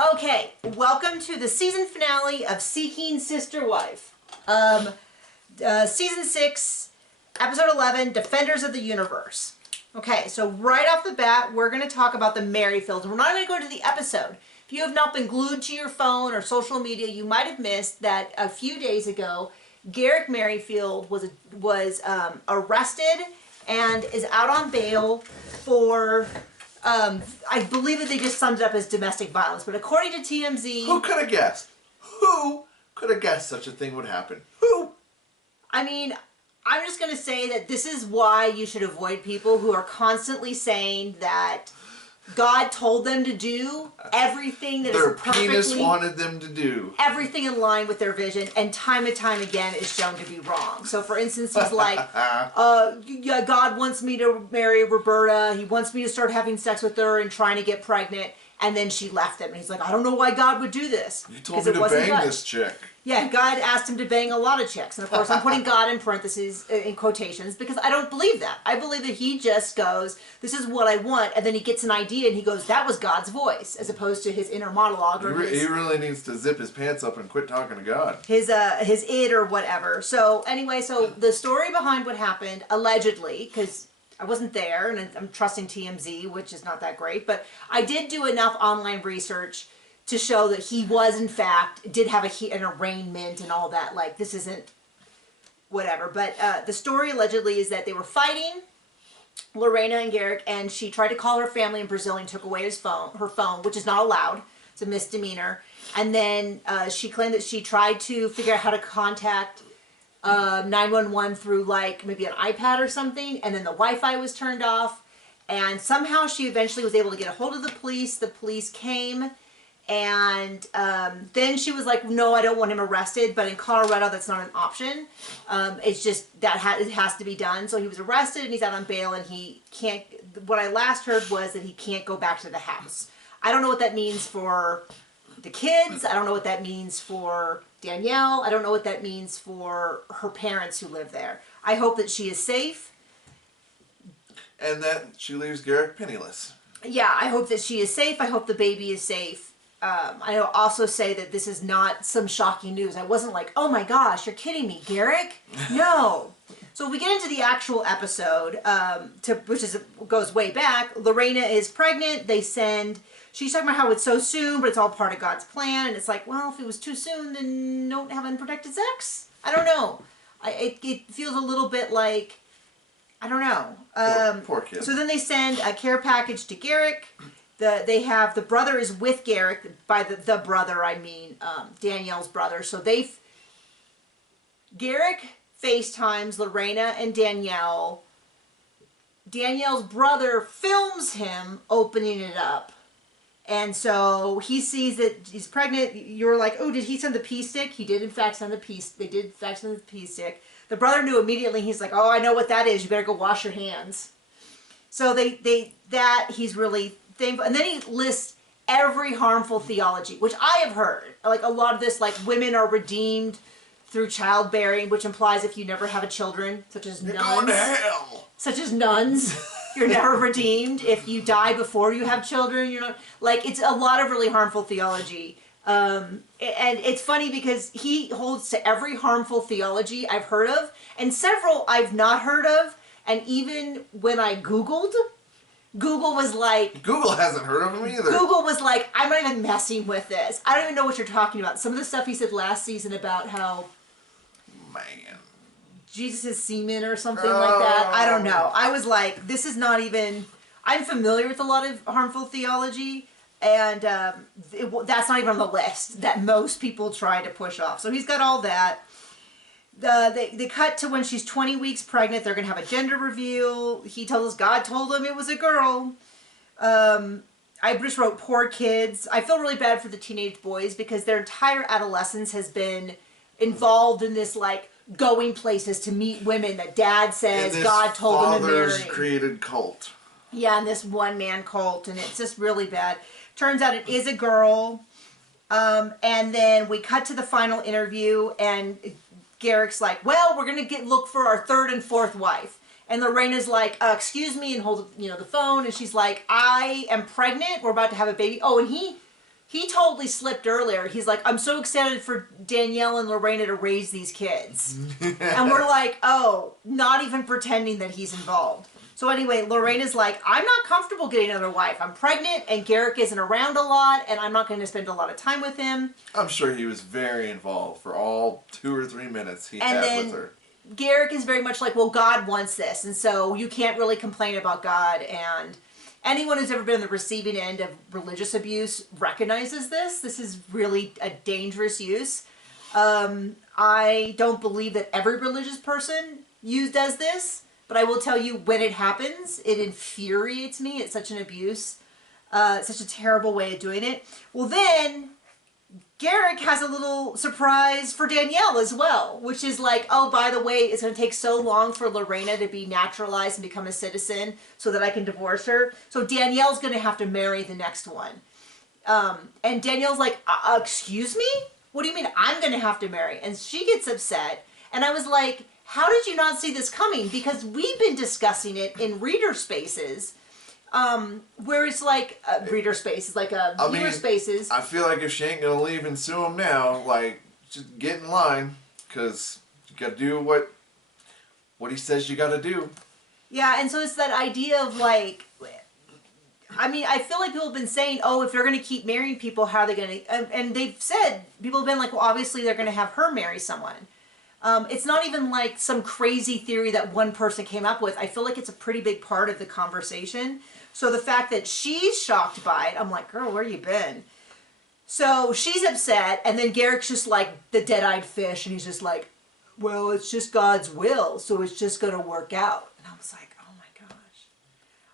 Okay, welcome to the season finale of Seeking Sister Wife. Season 6, episode 11, Defenders of the Universe. Okay, so right off the bat, we're going to talk about the Merrifields. We're not going to go into the episode. If you have not been glued to your phone or social media, you might have missed that a few days ago, Garrick Merrifield was arrested and is out on bail for... I believe that they just summed it up as domestic violence, but according to TMZ... Who could have guessed? Who could have guessed such a thing would happen? Who? I mean, I'm just going to say that this is why you should avoid people who are constantly saying that God told them to do everything that their is perfectly... penis wanted them to do. Everything in line with their vision, and time again is shown to be wrong. So, for instance, he's like, yeah, God wants me to marry Roberta. He wants me to start having sex with her and trying to get pregnant. And then she left him. And he's like, I don't know why God would do this. You told me to bang this chick. Yeah, God asked him to bang a lot of chicks. And of course, I'm putting God in parentheses, in quotations, because I don't believe that. I believe that he just goes, this is what I want. And then he gets an idea and he goes, that was God's voice, as opposed to his inner monologue. Or he really needs to zip his pants up and quit talking to God. His id or whatever. So anyway, so the story behind what happened, allegedly, because I wasn't there, and I'm trusting TMZ, which is not that great, but I did do enough online research to show that he was, in fact, did have an arraignment and all that. Like, this isn't whatever. But the story allegedly is that they were fighting, Lorena and Garrick, and she tried to call her family in Brazil and took away her phone, which is not allowed. It's a misdemeanor. And then she claimed that she tried to figure out how to contact 911 through like maybe an iPad or something, and then the Wi-Fi was turned off, and somehow she eventually was able to get a hold of the police. The police came, and then she was like, no, I don't want him arrested, but in Colorado that's not an option. It's just that it has to be done. So he was arrested and he's out on bail, and he can't, what I last heard was that he can't go back to the house. I don't know what that means for the kids. I don't know what that means for Danielle. I don't know what that means for her parents who live there. I hope that she is safe. And that she leaves Garrick penniless. Yeah, I hope that she is safe. I hope the baby is safe. I will also say that this is not some shocking news. I wasn't like, oh my gosh, you're kidding me, Garrick? No. So we get into the actual episode, which goes way back. Lorena is pregnant. She's talking about how it's so soon, but it's all part of God's plan. And it's like, well, if it was too soon, then don't have unprotected sex. I don't know. It feels a little bit like, I don't know. Poor kid. So then they send a care package to Garrick. The brother is with Garrick. By the brother, I mean Danielle's brother. So Garrick FaceTimes Lorena and Danielle. Danielle's brother films him opening it up. And so he sees that he's pregnant. You're like, oh, did he send the pee stick? He did, in fact, send the pee. They did, in fact, send the pee stick. The brother knew immediately. He's like, oh, I know what that is. You better go wash your hands. So he's really thankful. And then he lists every harmful theology, which I have heard. Like a lot of this, like women are redeemed through childbearing, which implies if you never have a children, such as You're nuns. going to hell. Such as nuns. You're never redeemed. If you die before you have children, you're not... Like, it's a lot of really harmful theology. And it's funny because he holds to every harmful theology I've heard of, and several I've not heard of. And even when I Googled, Google was like... Google hasn't heard of him either. Google was like, I'm not even messing with this. I don't even know what you're talking about. Some of the stuff he said last season about how... Man. Jesus' semen or something like that. I don't know. I was like, this is not even... I'm familiar with a lot of harmful theology, and that's not even on the list that most people try to push off. So he's got all that. They cut to when she's 20 weeks pregnant. They're going to have a gender reveal. He tells us God told him it was a girl. I just wrote poor kids. I feel really bad for the teenage boys because their entire adolescence has been involved in this, like, going places to meet women that dad says God told him to marry. Father's created cult. Yeah, and this one-man cult, and it's just really bad. Turns out it is a girl. And then we cut to the final interview, and Garrick's like, well, we're going to look for our third and fourth wife. And Lorena's like, excuse me, and holds the phone, and she's like, I am pregnant. We're about to have a baby. Oh, and he he totally slipped earlier. He's like, I'm so excited for Danielle and Lorena to raise these kids. And we're like, oh, not even pretending that he's involved. So anyway, Lorena's like, I'm not comfortable getting another wife. I'm pregnant and Garrick isn't around a lot and I'm not going to spend a lot of time with him. I'm sure he was very involved for all 2 or 3 minutes he had with her. Garrick is very much like, well, God wants this. And so you can't really complain about God. And anyone who's ever been on the receiving end of religious abuse recognizes this. This is really a dangerous use. I don't believe that every religious person does this. But I will tell you, when it happens, it infuriates me. It's such an abuse. Such a terrible way of doing it. Well, then, Garrick has a little surprise for Danielle as well, which is like, oh, by the way, it's going to take so long for Lorena to be naturalized and become a citizen so that I can divorce her. So Danielle's going to have to marry the next one. And Danielle's like, excuse me? What do you mean I'm going to have to marry? And she gets upset. And I was like, how did you not see this coming? Because we've been discussing it in reader spaces, where it's like reader spaces, like viewer spaces. I feel like if she ain't gonna leave and sue him now, like, just get in line, because you gotta do what he says you gotta do. Yeah, and so it's that idea of like, I mean, I feel like people have been saying, oh, if they're going to keep marrying people, how are they going to, and they've said, people have been like, well, obviously they're going to have her marry someone. It's not even like some crazy theory that one person came up with. I feel like it's a pretty big part of the conversation. So the fact that she's shocked by it, I'm like, girl, where you been? So she's upset, and then Garrick's just like the dead-eyed fish, and he's just like, well, it's just God's will, so it's just going to work out. And I was like, oh my gosh.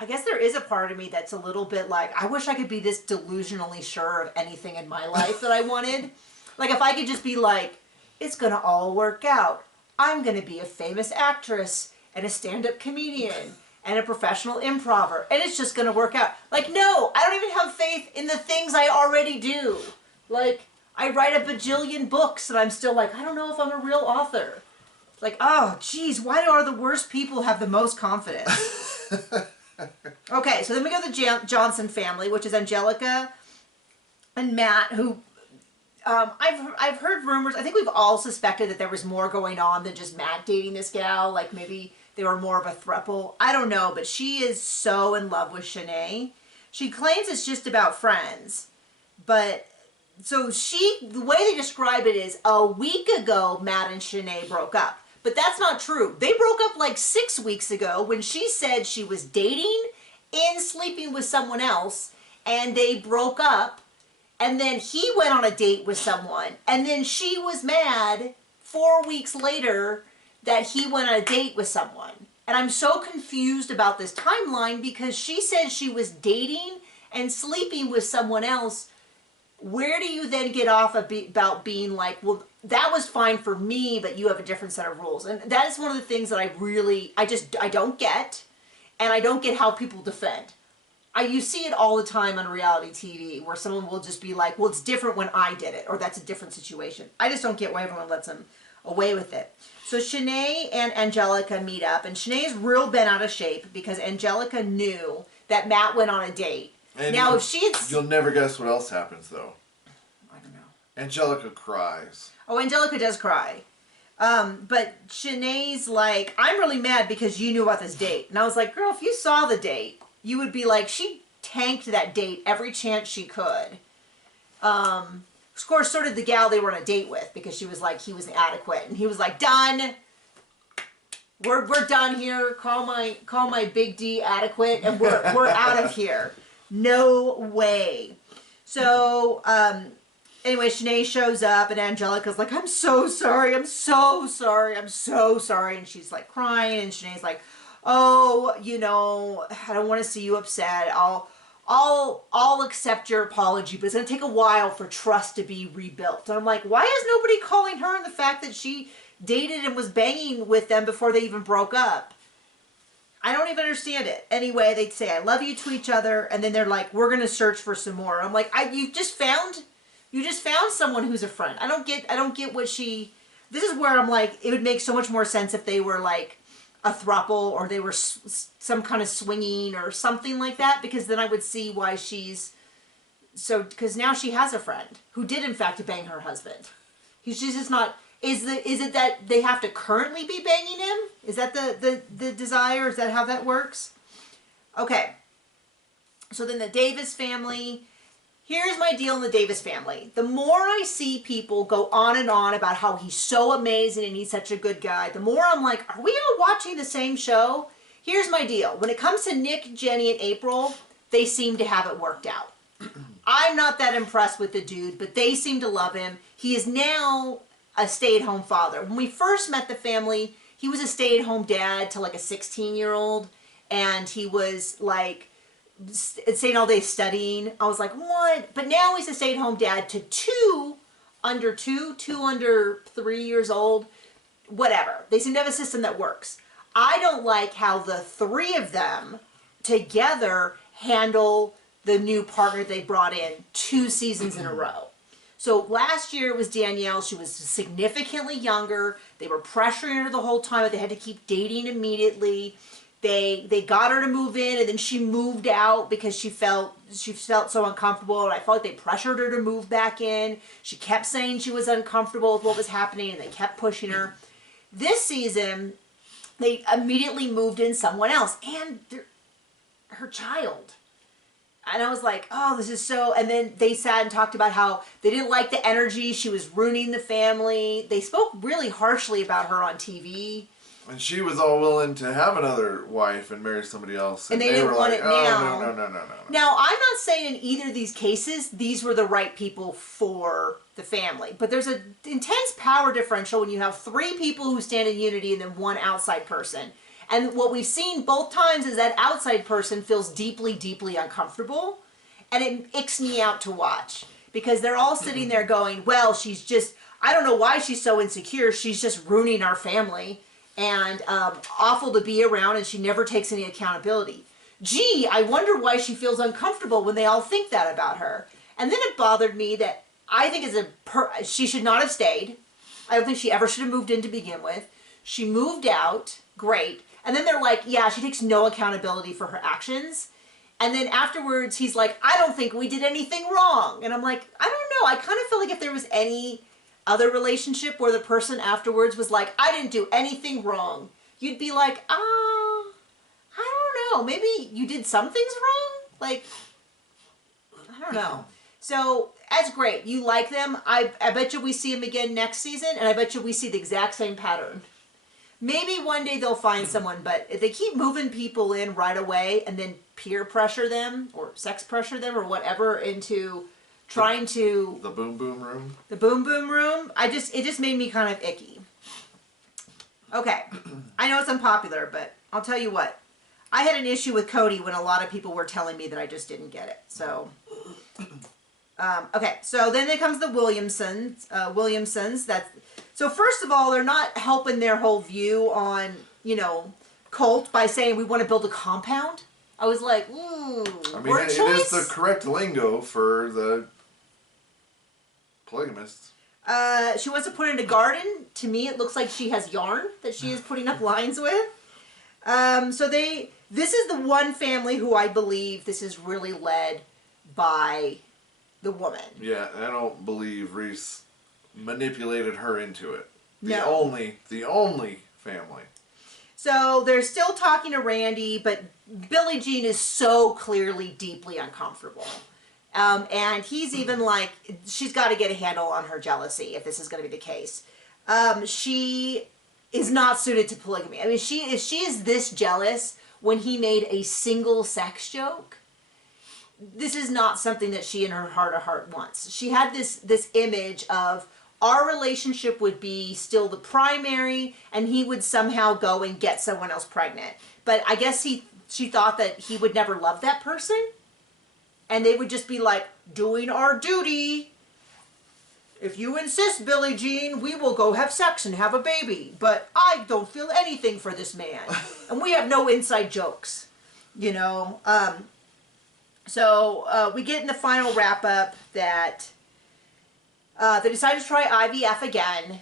I guess there is a part of me that's a little bit like, I wish I could be this delusionally sure of anything in my life that I wanted. Like, if I could just be like, it's going to all work out. I'm going to be a famous actress and a stand-up comedian and a professional improver, and it's just going to work out. Like, no, I don't even have faith in the things I already do. Like, I write a bajillion books, and I'm still like, I don't know if I'm a real author. Like, oh, geez, why are the worst people have the most confidence? Okay, so then we go to the Johnson family, which is Angelica and Matt, who... I've heard rumors. I think we've all suspected that there was more going on than just Matt dating this gal. Like maybe they were more of a throuple. I don't know, but she is so in love with Shanae. She claims it's just about friends, but so the way they describe it is a week ago Matt and Shanae broke up, but that's not true. They broke up like 6 weeks ago when she said she was dating and sleeping with someone else, and they broke up. And then he went on a date with someone, and then she was mad 4 weeks later that he went on a date with someone. And I'm so confused about this timeline because she said she was dating and sleeping with someone else. Where do you then get off about being like, well, that was fine for me, but you have a different set of rules? And that is one of the things that I don't get, and I don't get how people defend. You see it all the time on reality TV where someone will just be like, well, it's different when I did it, or that's a different situation. I just don't get why everyone lets them away with it. So Shanae and Angelica meet up, and Shanae's real bent out of shape because Angelica knew that Matt went on a date. And now, if she's... You'll never guess what else happens, though. I don't know. Angelica cries. Oh, Angelica does cry. But Shanae's like, I'm really mad because you knew about this date. And I was like, girl, if you saw the date... you would be like, she tanked that date every chance she could. Of course, so did the gal they were on a date with because she was like, he was inadequate. And he was like, done. We're done here. Call my big D adequate and we're out of here. No way. So, anyway, Shanae shows up and Angelica's like, I'm so sorry. I'm so sorry. I'm so sorry. And she's like crying and Shanae's like, oh, you know, I don't want to see you upset. I'll accept your apology, but it's going to take a while for trust to be rebuilt. And I'm like, why is nobody calling her on the fact that she dated and was banging with them before they even broke up? I don't even understand it. Anyway, they say, I love you to each other. And then they're like, we're going to search for some more. I'm like, you just found someone who's a friend. I don't get what this is where I'm like, it would make so much more sense if they were like a throuple or they were some kind of swinging or something like that, because then I would see why she's so because now she has a friend who did in fact bang her husband. She's just not. Is it that they have to currently be banging him? Is that the desire? Is that how that works? Okay. So then the Davis family. Here's my deal in the Davis family. The more I see people go on and on about how he's so amazing and he's such a good guy, the more I'm like, are we all watching the same show? Here's my deal. When it comes to Nick, Jenny, and April, they seem to have it worked out. I'm not that impressed with the dude, but they seem to love him. He is now a stay-at-home father. When we first met the family, he was a stay-at-home dad to like a 16-year-old, and he was like staying all day studying. I was like, what? But now he's a stay-at-home dad to two under 3 years old, whatever. They seem to have a system that works. I don't like how the three of them together handle the new partner they brought in 2 seasons in a row. So last year it was Danielle. She was significantly younger. They were pressuring her the whole time, but they had to keep dating immediately. They got her to move in, and then she moved out because she felt so uncomfortable, and I felt like they pressured her to move back in. She kept saying she was uncomfortable with what was happening, and they kept pushing her. This season, they immediately moved in someone else, and her child. And I was like, oh, this is so... And then they sat and talked about how they didn't like the energy. She was ruining the family. They spoke really harshly about her on TV. And she was all willing to have another wife and marry somebody else. And they didn't want it now. No. Now, I'm not saying in either of these cases, these were the right people for the family. But there's an intense power differential when you have 3 people who stand in unity and then 1 outside person. And what we've seen both times is that outside person feels deeply, deeply uncomfortable. And it icks me out to watch. Because they're all sitting there going, well, she's just, I don't know why she's so insecure. She's just ruining our family. And awful to be around, and she never takes any accountability. Gee, I wonder why she feels uncomfortable when they all think that about her. And then it bothered me that I think she should not have stayed. I don't think she ever should have moved in to begin with. She moved out, great. And then they're like, yeah, she takes no accountability for her actions. And then afterwards, he's like, I don't think we did anything wrong. And I'm like, I don't know. I kind of feel like if there was any other relationship where the person afterwards was like, I didn't do anything wrong, you'd be like, I don't know, maybe you did some things wrong? Like, I don't know. So, that's great. You like them. I bet you we see them again next season, and I bet you we see the exact same pattern. Maybe one day they'll find someone, but if they keep moving people in right away and then peer pressure them, or sex pressure them, or whatever, into trying to... The boom boom room? The boom boom room. It just made me kind of icky. Okay. I know it's unpopular, but I'll tell you what. I had an issue with Cody when a lot of people were telling me that I just didn't get it. So, okay. So then there comes the Williamsons. So first of all, they're not helping their whole view on, cult by saying we want to build a compound. I was like, I mean, it is the correct lingo for the polygamists. She wants to put in a garden. To me, it looks like she has yarn that she is putting up lines with. This is the one family who I believe this is really led by the woman. Yeah, I don't believe Reese manipulated her into it. The only family. So they're still talking to Randy, but Billie Jean is so clearly deeply uncomfortable. And he's even like, she's got to get a handle on her jealousy if this is going to be the case. She is not suited to polygamy. I mean, she is this jealous when he made a single sex joke. This is not something that she in her heart of heart wants. She had this image of our relationship would be still the primary, and he would somehow go and get someone else pregnant. But I guess she thought that he would never love that person, and they would just be like, doing our duty. If you insist, Billie Jean, we will go have sex and have a baby. But I don't feel anything for this man. And we have no inside jokes, So we get in the final wrap-up that they decided to try IVF again.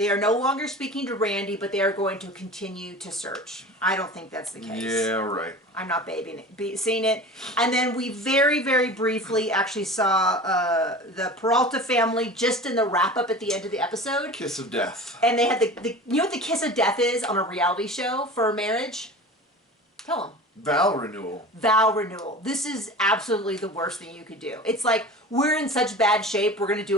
They are no longer speaking to Randy, but they are going to continue to search. I don't think that's the case. Yeah, right. I'm not seeing it. And then we very, very briefly actually saw the Peralta family just in the wrap up at the end of the episode. Kiss of death. And they had you know what the kiss of death is on a reality show for a marriage? Tell them. Vow renewal. Vow renewal. This is absolutely the worst thing you could do. It's like, we're in such bad shape, we're going to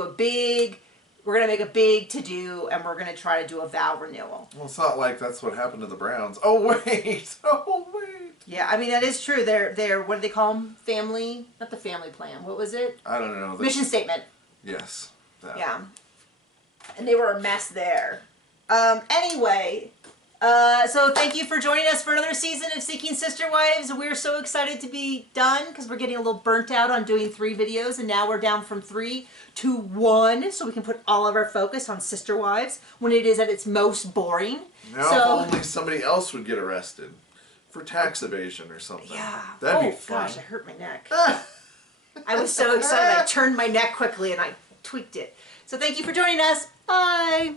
make a big to-do, and we're going to try to do a vow renewal. Well, it's not like that's what happened to the Browns. Oh, wait. Oh, wait. Yeah, I mean, that is true. They're what do they call them? Family? Not the family plan. What was it? I don't know. Mission statement. Yes. That. Yeah. And they were a mess there. Anyway, so thank you for joining us for another season of Seeking Sister Wives. We're so excited to be done because we're getting a little burnt out on doing 3 videos, and now we're down from 3 to 1, so we can put all of our focus on Sister Wives when it is at its most boring. Now, so, if only somebody else would get arrested for tax evasion or something. yeah. That'd be fun. Gosh, I hurt my neck. I was so excited. I turned my neck quickly and I tweaked it. So thank you for joining us. Bye.